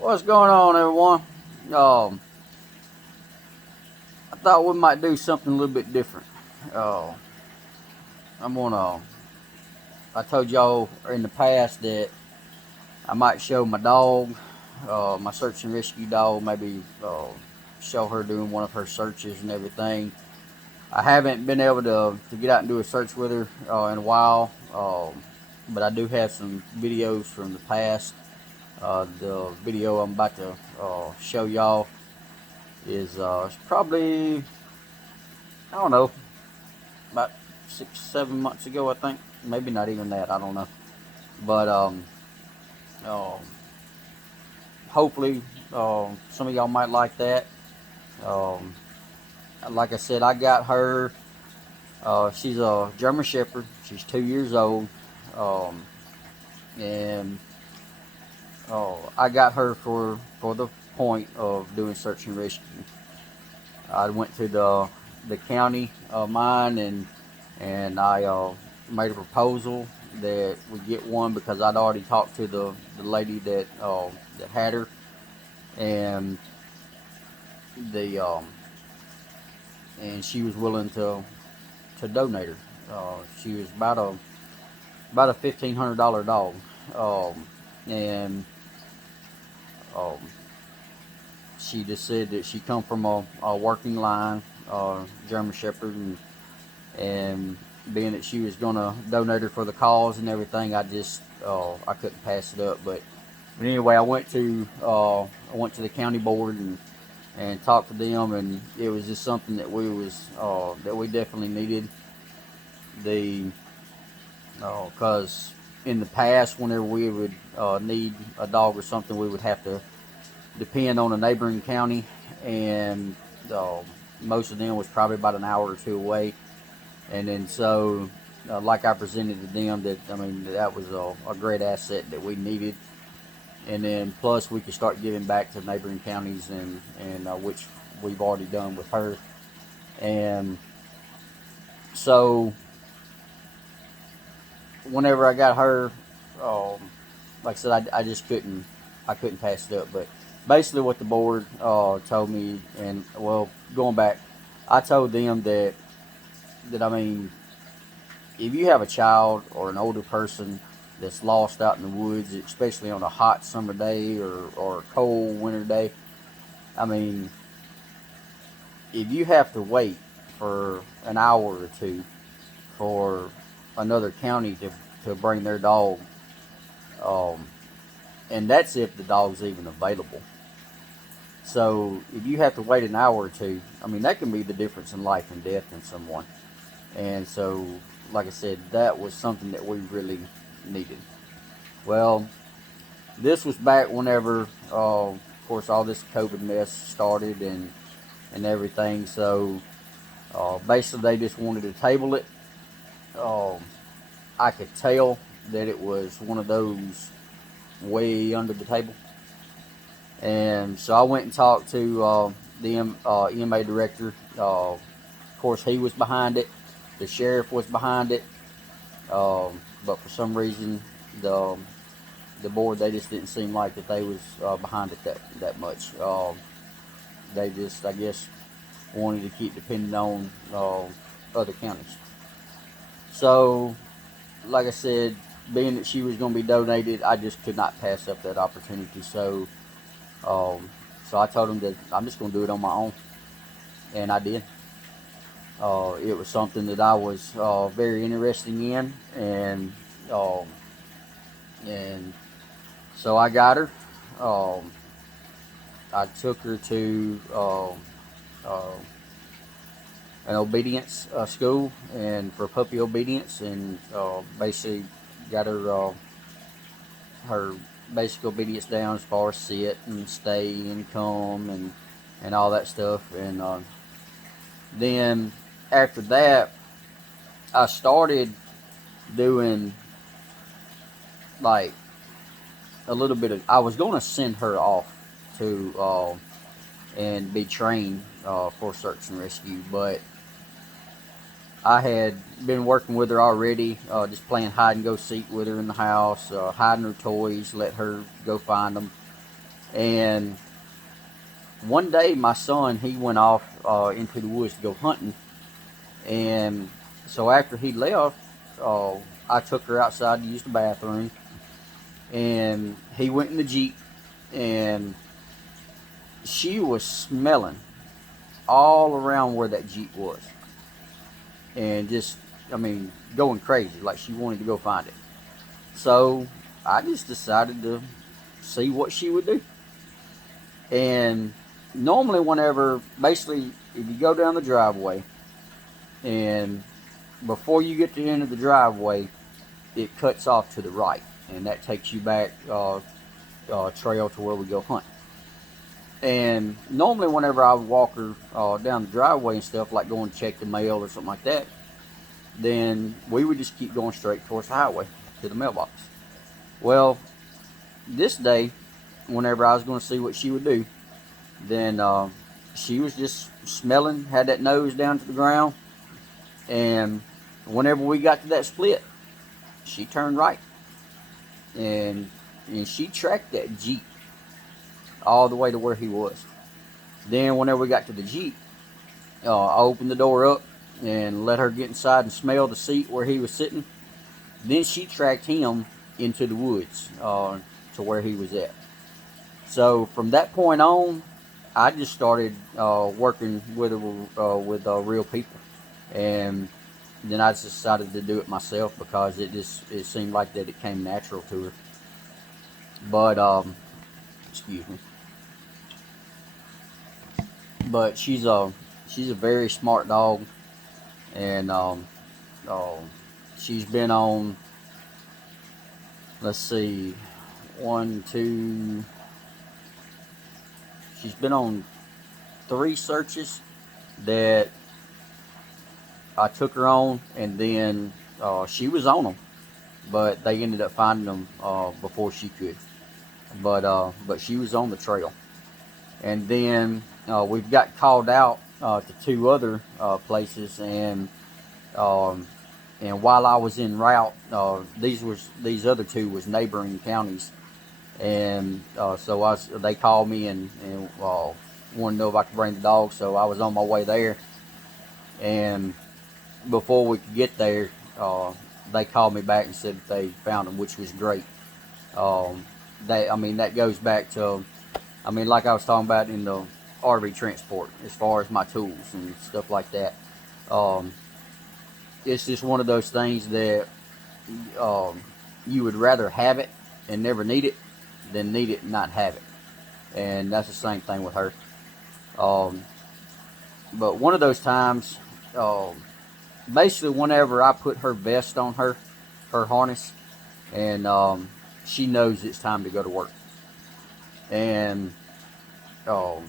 What's going on, everyone? Um, I thought we might do something a little bit different. Uh, I'm gonna. I told y'all in the past that I might show my dog, my search and rescue dog, maybe show her doing one of her searches and everything. I haven't been able to get out and do a search with her in a while, but I do have some videos from the past. The video I'm about to show y'all is it's probably, I don't know, about 6, 7 months ago, I think. Maybe not even that. I don't know. But um, hopefully, some of y'all might like that. Um, like I said, I got her. She's a German Shepherd. She's 2 years old, um, and I got her for the point of doing search and rescue. I went to the county of mine and I made a proposal that we get one because I'd already talked to the lady that had her, and the and she was willing to donate her. She was about a $1,500 dog, and um, she just said that she come from a working line, German Shepherd, and being that she was gonna donate her for the cause and everything, I couldn't pass it up. But anyway, I went to the county board and talked to them, and it was just something that we definitely needed. The Because in the past, whenever we would need a dog or something, we would have to depend on a neighboring county, and uh, most of them was probably about an hour or two away. And then like I presented to them, that I mean that was a great asset that we needed. And then plus we could start giving back to neighboring counties, and which we've already done with her. And so whenever I got her, um, like I said, I couldn't pass it up. But basically, what the board told me, and well, going back, I told them that I mean, if you have a child or an older person that's lost out in the woods, especially on a hot summer day or a cold winter day, I mean, if you have to wait for an hour or two for another county to bring their dog, um, and that's if the dog's even available. So if you have to wait an hour or two, I mean, that can be the difference in life and death in someone. And so, like I said, that was something that we really needed. Well, this was back whenever, of course, all this COVID mess started and everything. So basically, they just wanted to table it. Um, I could tell that it was one of those way under the table. And so I went and talked to the EMA director. Of course, he was behind it. The sheriff was behind it. But for some reason, the the board, they just didn't seem like that they was behind it that much. They just, I guess, wanted to keep depending on other counties. So, like I said, being that she was going to be donated, I just could not pass up that opportunity. Um, so I told them that I'm just going to do it on my own, and I did. It was something that I was very interested in, um, and so I got her. Um, I took her to uh, an obedience school and for puppy obedience, and basically got her basic obedience down as far as sit and stay and come and all that stuff. And then after that, I started doing like a little bit of. I was going to send her off to and be trained for search and rescue, but I had been working with her already, just playing hide and go seek with her in the house, hiding her toys, let her go find them. And one day my son, he went off into the woods to go hunting. And so after he left, uh, I took her outside to use the bathroom. And he went in the Jeep, and she was smelling all around where that Jeep was. And just, I mean, going crazy. Like she wanted to go find it. So I just decided to see what she would do. And normally, whenever, basically, if you go down the driveway, and before you get to the end of the driveway, it cuts off to the right, and that takes you back trail to where we go hunt. And normally, whenever I would walk her down the driveway and stuff, like going to check the mail or something like that, then we would just keep going straight towards the highway to the mailbox. Well, this day, whenever I was going to see what she would do, then she was just smelling, had that nose down to the ground, and whenever we got to that split, she turned right, and she tracked that Jeep all the way to where he was. Then whenever we got to the Jeep, I opened the door up and let her get inside and smell the seat where he was sitting. Then she tracked him into the woods to where he was at. So from that point on, I just started working with real people, and then I just decided to do it myself because it seemed like that it came natural to her. But excuse me. But she's a very smart dog, and she's been on, let's see, one, two. She's been on 3 searches that I took her on, and then she was on them, but they ended up finding them before she could. But she was on the trail, and then we've got called out to 2 other places, and while I was en route, these other 2 was neighboring counties. And so they called me and wanted to know if I could bring the dog. So I was on my way there. And before we could get there, they called me back and said that they found him, which was great. That goes back to, like I was talking about in the RV transport, as far as my tools and stuff like that. It's just one of those things that you would rather have it and never need it than need it and not have it. And that's the same thing with her. But one of those times, basically whenever I put her vest on her harness, and she knows it's time to go to work. And so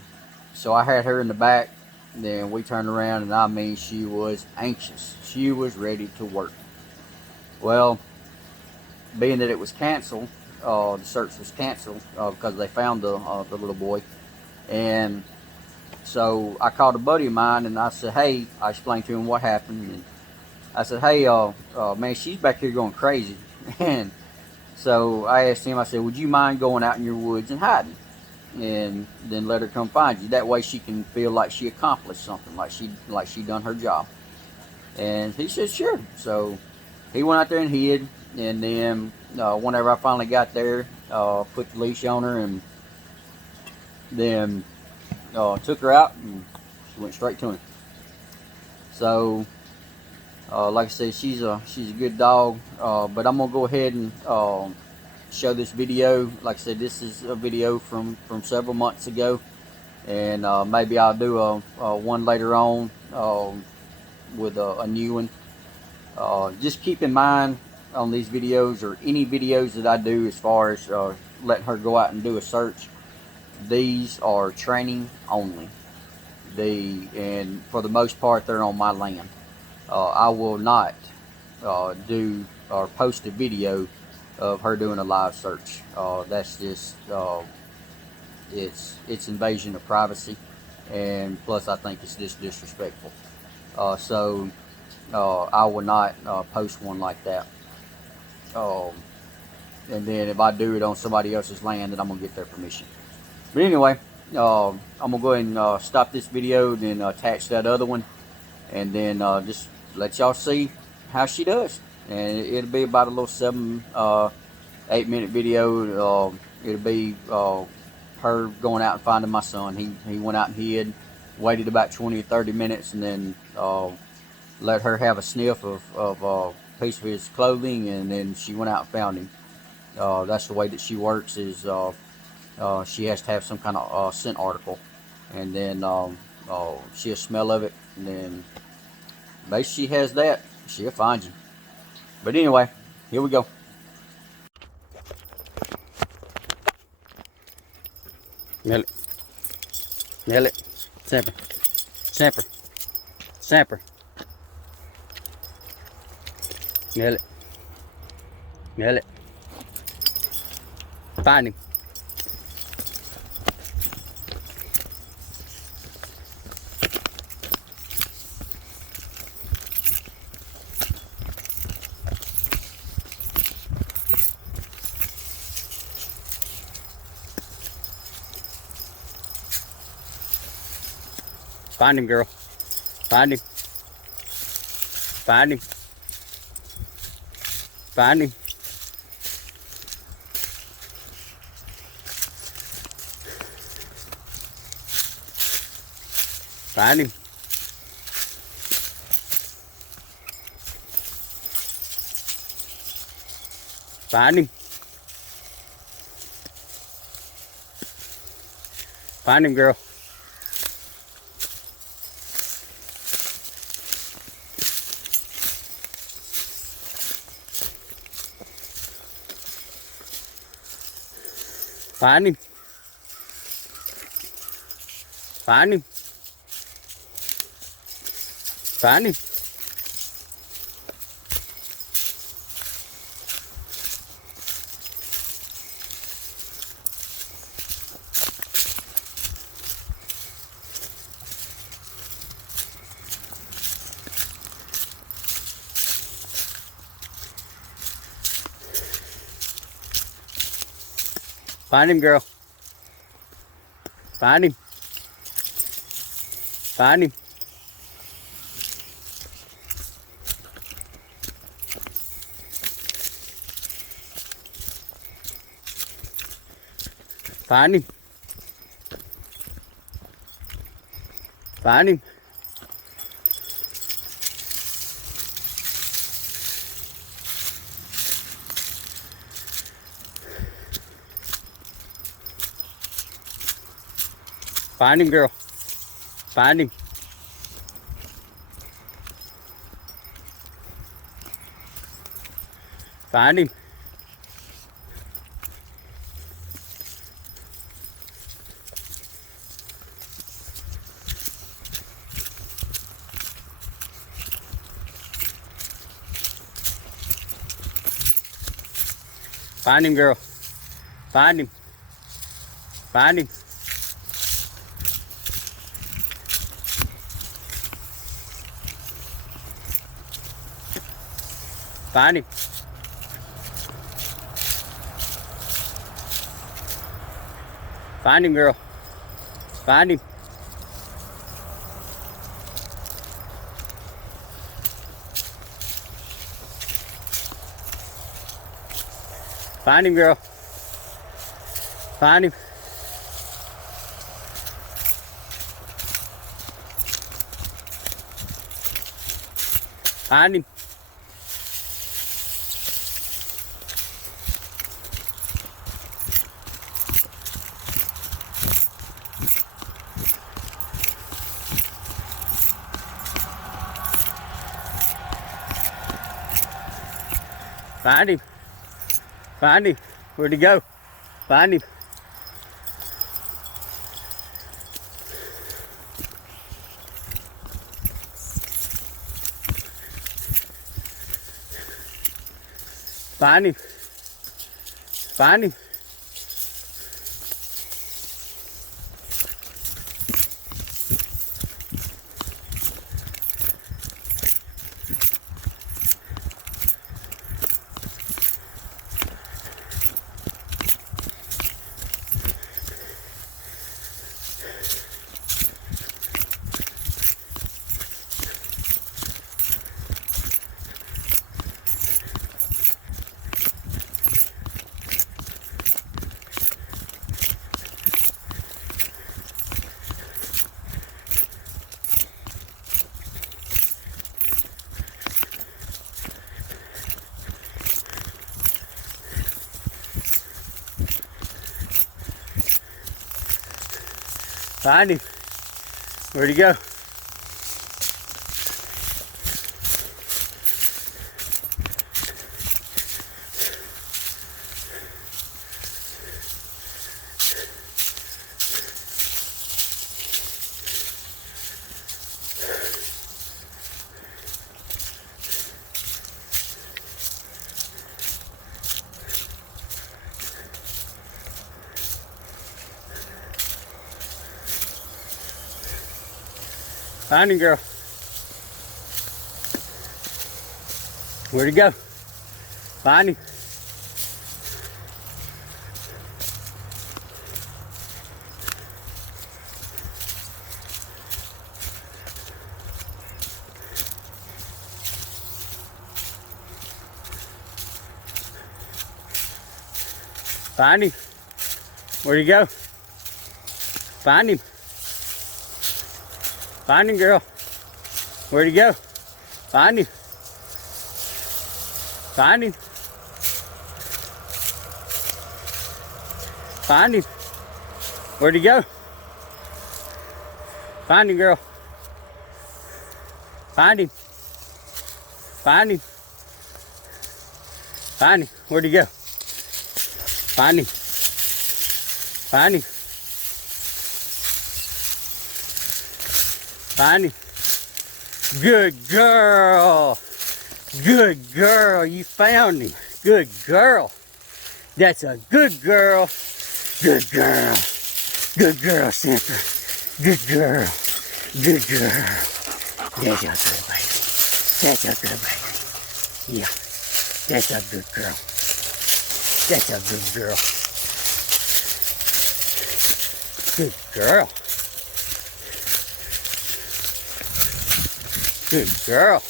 I had her in the back, then we turned around, and she was anxious. She was ready to work. Well, being that it was canceled, the search was canceled because they found the little boy. And so I called a buddy of mine, and I said, hey, I explained to him what happened. And I said, hey, man, she's back here going crazy. And so I asked him, I said, would you mind going out in your woods and hiding? And then let her come find you. That way she can feel like she accomplished something, like she done her job. And he said, sure. So he went out there and hid. And then whenever I finally got there, put the leash on her, and then took her out, and she went straight to him. So like I said, she's a good dog. But I'm gonna go ahead and show this video. Like I said, this is a video from several months ago, and maybe I'll do a one later on with a new one. Just keep in mind on these videos, or any videos that I do as far as letting her go out and do a search, these are training only. And for the most part, they're on my land. I will not do or post a video of her doing a live search. That's just it's invasion of privacy, and plus I think it's just disrespectful. So I will not post one like that. And then if I do it on somebody else's land, then I'm gonna get their permission. But anyway, I'm gonna go ahead and stop this video, then attach that other one, and then just let y'all see how she does. And it'll be about a little 8 minute video. It'll be her going out and finding my son. He went out and hid, waited about 20 or 30 minutes, and then let her have a sniff of a piece of his clothing, and then she went out and found him. That's the way that she works. Is she has to have some kind of scent article, and then she'll smell of it, and then basically she has that, she'll find you. But anyway, here we go. Smell it. Smell it. Samper. Samper. Samper. Smell it. Smell it. Find him. Find him, girl. Find him. Find him. Find him. Find him. Find him. Find him, girl. Find him. Find him. Find him. Find him, girl. Find him. Find him. Find him. Find him. Find him, girl. Find him. Find him. Find him, girl. Find him. Find him. Find him. Find him, girl. Find him. Find him, girl. Find him. Find him. Find him. Find him. Where'd he go? Find him. Find him. Find him. Find him. Where'd he go? Find him, girl. Where'd he go? Find him. Find him. Where'd he go? Find him. Find him, girl. Where'd he go? Find him. Find him. Find him. Where'd he go? Find him, girl. Find him. Find him. Find him. Where'd he go? Find him. Find him. Find him. Good girl. Good girl. You found him. Good girl. That's a good girl. Good girl. Good girl, Samper. Good girl. Good girl. That's a good baby. That's a good baby. Yeah. That's a good girl. That's a good girl. Good girl. Good girl.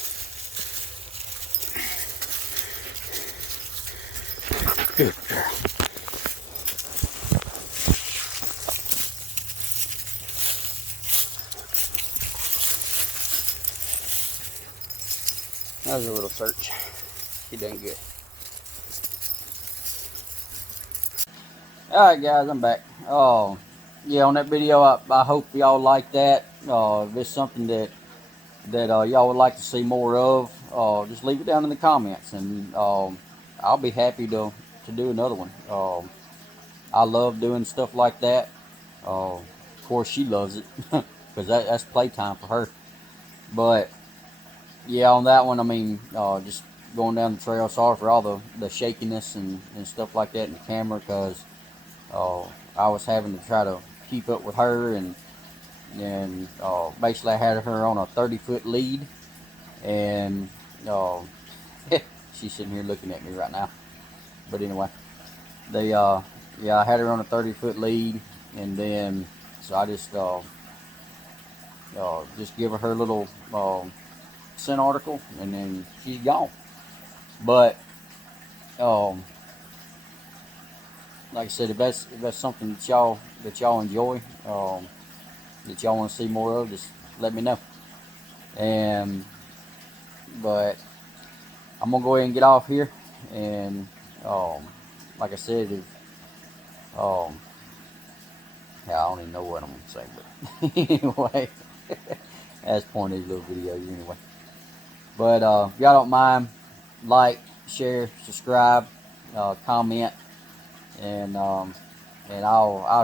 Good girl. That was a little search. He done good. Alright guys, I'm back. Yeah, on that video, I hope y'all like that. If it's something that y'all would like to see more of, just leave it down in the comments, and I'll be happy to do another one. I love doing stuff like that. Of course, she loves it because that's playtime for her. But yeah, on that one, I mean, just going down the trail. Sorry for all the shakiness and stuff like that in the camera, because I was having to try to keep up with her, and basically I had her on a 30-foot lead, and she's sitting here looking at me right now. But anyway, yeah, I had her on a 30-foot lead, and then so I just give her little scent article, and then she's gone. But like I said, if that's something that y'all enjoy, that y'all want to see more of, just let me know. But I'm gonna go ahead and get off here, and like I said, if yeah, I don't even know what I'm gonna say, but anyway, that's the point of these little videos anyway. But if y'all don't mind, like, share, subscribe, comment, and I'll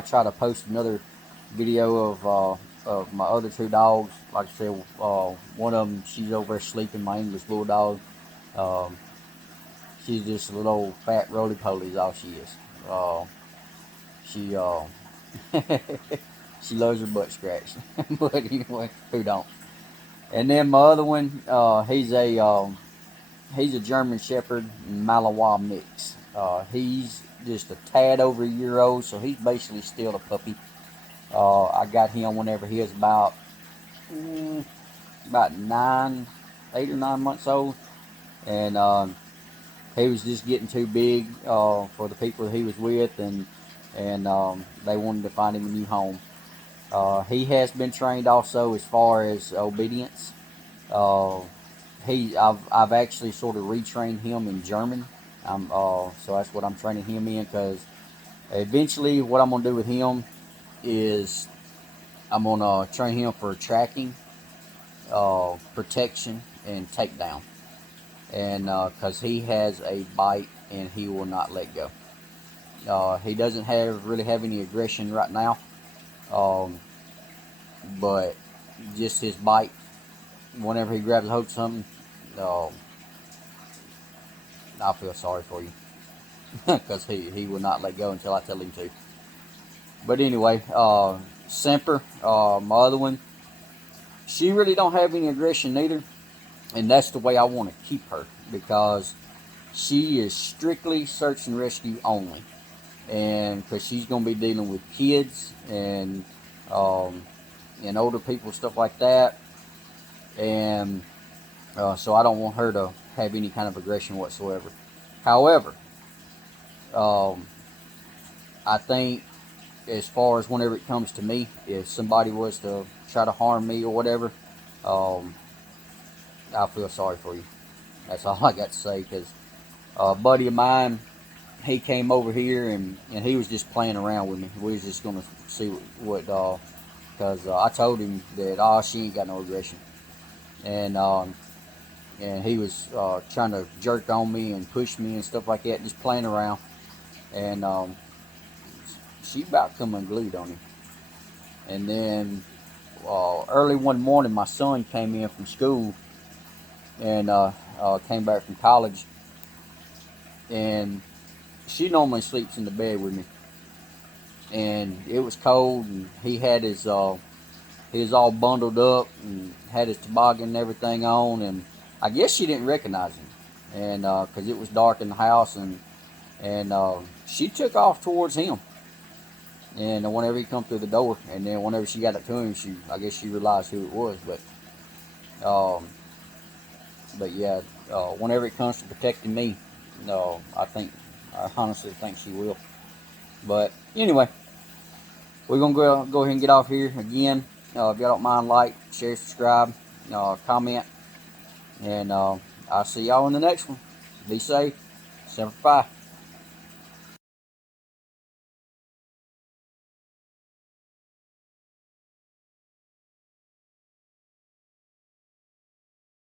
try to post another video of my other two dogs. Like I said, one of them, she's over there sleeping, my English bulldog. She's just a little old fat roly-poly is all she is. She she loves her butt scratched. But anyway, who don't? And then my other one, he's a German Shepherd Malinois mix. He's just a tad over a year old, so he's basically still a puppy. I got him whenever he was about 8 or 9 months old, and he was just getting too big for the people that he was with, and they wanted to find him a new home. He has been trained also as far as obedience. I've actually sort of retrained him in German. So that's what I'm training him in, because eventually what I'm gonna do with him is I'm gonna train him for tracking, protection, and takedown. And because he has a bite and he will not let go. He doesn't really have any aggression right now, um, but just his bite. Whenever he grabs a hold of something, uh, I feel sorry for you because he will not let go until I tell him to. But anyway, Semper, my other one, she really don't have any aggression neither, and that's the way I want to keep her because she is strictly search and rescue only, and because she's going to be dealing with kids um, and older people, stuff like that, and so I don't want her to have any kind of aggression whatsoever. However, um, I think as far as whenever it comes to me, if somebody was to try to harm me or whatever, um, I feel sorry for you. That's all I got to say. Because a buddy of mine, he came over here and he was just playing around with me. We was just gonna see what because I told him that she ain't got no aggression, and and he was trying to jerk on me and push me and stuff like that, just playing around, and she about come unglued on him. And then early one morning, my son came in from school and came back from college, and she normally sleeps in the bed with me. And it was cold, and he was all bundled up and had his toboggan and everything on, and I guess she didn't recognize him, and because it was dark in the house, and she took off towards him. And whenever he come through the door, and then whenever she got up to him, I guess she realized who it was. Um, but yeah, whenever it comes to protecting me, no, I honestly think she will. But anyway, we're gonna go ahead and get off here again. If y'all don't mind, like, share, subscribe, comment, and I'll see y'all in the next one. Be safe. Semper Fi.